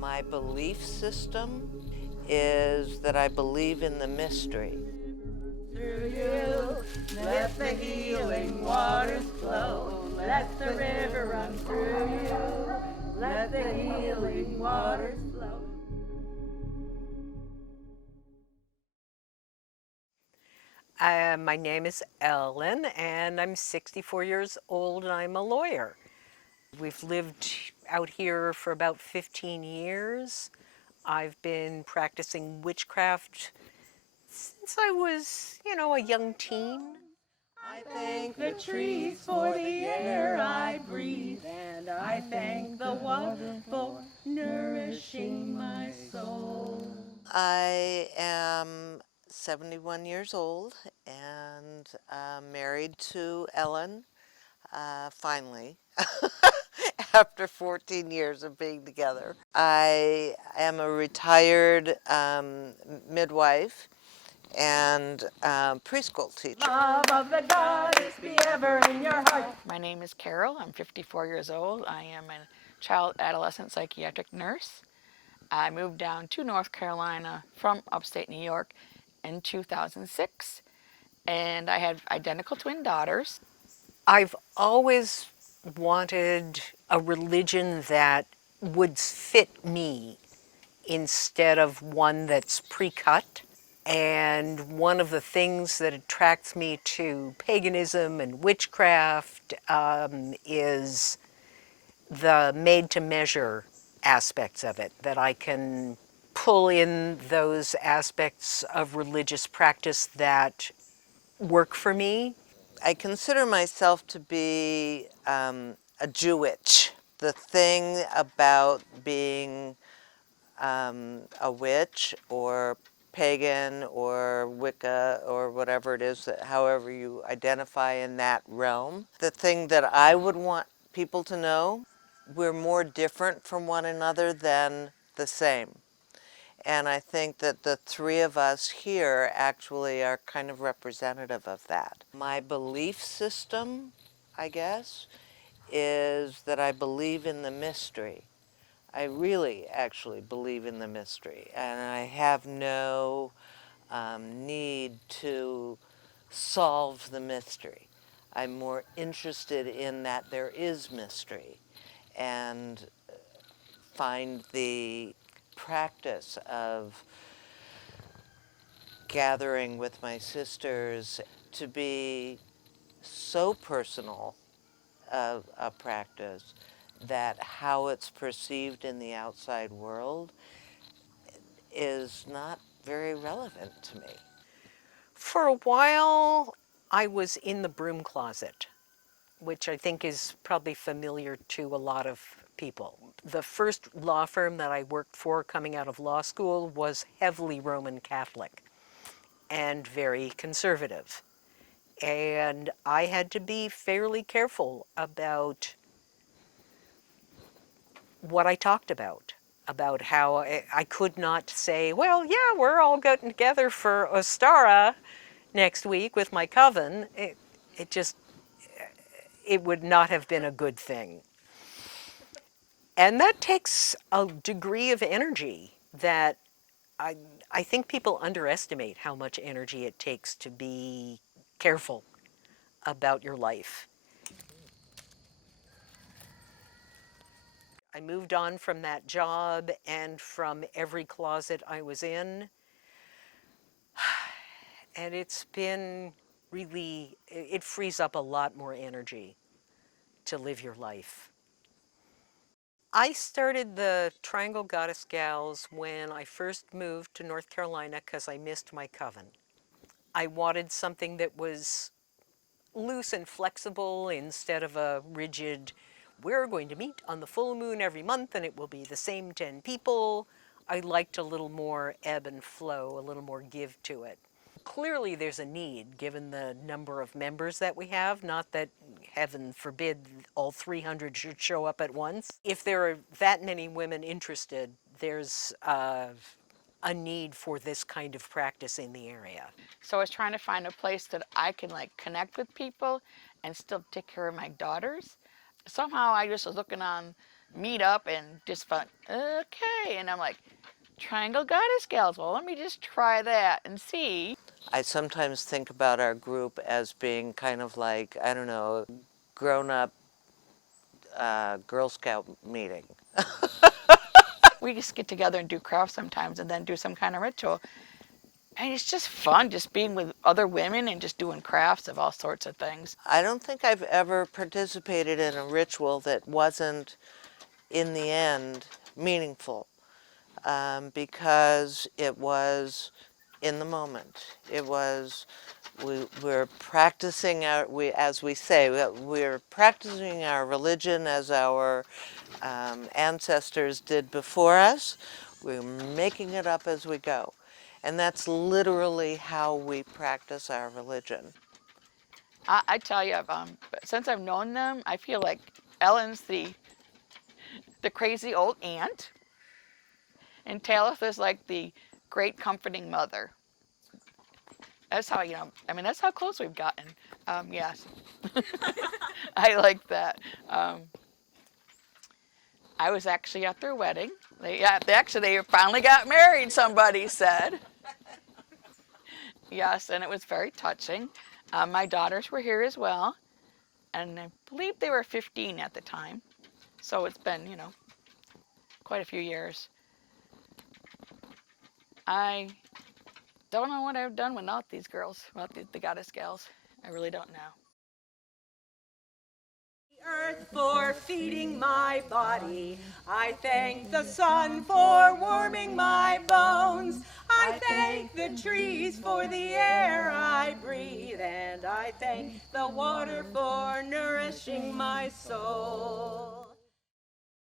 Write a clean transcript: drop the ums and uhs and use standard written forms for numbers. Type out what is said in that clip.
My belief system is that I believe in the mystery. Through you, let the healing waters flow. Let the river run through you. Let the healing waters flow. My name is Ellen, and I'm 64 years old, and I'm a lawyer. We've lived out here for about 15 years. I've been practicing witchcraft since I was, a young teen. I thank the trees for the air I breathe, and I thank the water for nourishing my soul. I am 71 years old and married to Ellen, finally, after 14 years of being together. I am a retired midwife and preschool teacher. Love of the goddess be ever in your heart. My name is Carol. I'm 54 years old. I am a child adolescent psychiatric nurse. I moved down to North Carolina from upstate New York in 2006, and I had identical twin daughters. I've always wanted a religion that would fit me instead of one that's pre-cut. And one of the things that attracts me to paganism and witchcraft is the made-to-measure aspects of it, that I can pull in those aspects of religious practice that work for me. I consider myself to be a Jewitch. The thing about being a witch or pagan or Wicca or whatever it is, that however you identify in that realm, the thing that I would want people to know, we're more different from one another than the same. And I think that the three of us here actually are kind of representative of that. My belief system, I guess, is that I believe in the mystery. I really actually believe in the mystery, and I have no need to solve the mystery. I'm more interested in that there is mystery, and find the practice of gathering with my sisters to be so personal a practice that how it's perceived in the outside world is not very relevant to me. For a while, I was in the broom closet, which I think is probably familiar to a lot of people. The first law firm that I worked for coming out of law school was heavily Roman Catholic and very conservative. And I had to be fairly careful about what I talked about how I could not say, well, yeah, we're all getting together for Ostara next week with my coven. It just, it would not have been a good thing. And that takes a degree of energy that I, I think people underestimate how much energy it takes to be careful about your life. I moved on from that job and from every closet I was in. And it's been really, it frees up a lot more energy to live your life. I started the Triangle Goddess Gals when I first moved to North Carolina because I missed my coven. I wanted something that was loose and flexible instead of a rigid, we're going to meet on the full moon every month and it will be the same 10 people. I liked a little more ebb and flow, a little more give to it. Clearly there's a need given the number of members that we have, not that heaven forbid all 300 should show up at once. If there are that many women interested, there's a need for this kind of practice in the area. So I was trying to find a place that I can connect with people and still take care of my daughters. Somehow I just was looking on meet up and just fun. Okay, and I'm like, Triangle Goddess Gals. Well, let me just try that and see. I sometimes think about our group as being kind of like, I don't know, grown-up Girl Scout meeting. We just get together and do crafts sometimes and then do some kind of ritual. And it's just fun just being with other women and just doing crafts of all sorts of things. I don't think I've ever participated in a ritual that wasn't, in the end, meaningful, because it was in the moment. It was, we're practicing as we say, we're practicing our religion as our ancestors did before us. We're making it up as we go. And that's literally how we practice our religion. I tell you, since I've known them, I feel like Ellen's the crazy old aunt, and Talitha's like the great comforting mother. That's how, I mean, that's how close we've gotten. Yes. I like that. I was actually at their wedding. They finally got married, somebody said. Yes, and it was very touching. My daughters were here as well, and I believe they were 15 at the time. So it's been, quite a few years. I don't know what I've done without these girls, without the goddess gals. I really don't know. Earth for feeding my body. I thank the sun for warming my bones. I thank the trees for the air I breathe. And I thank the water for nourishing my soul.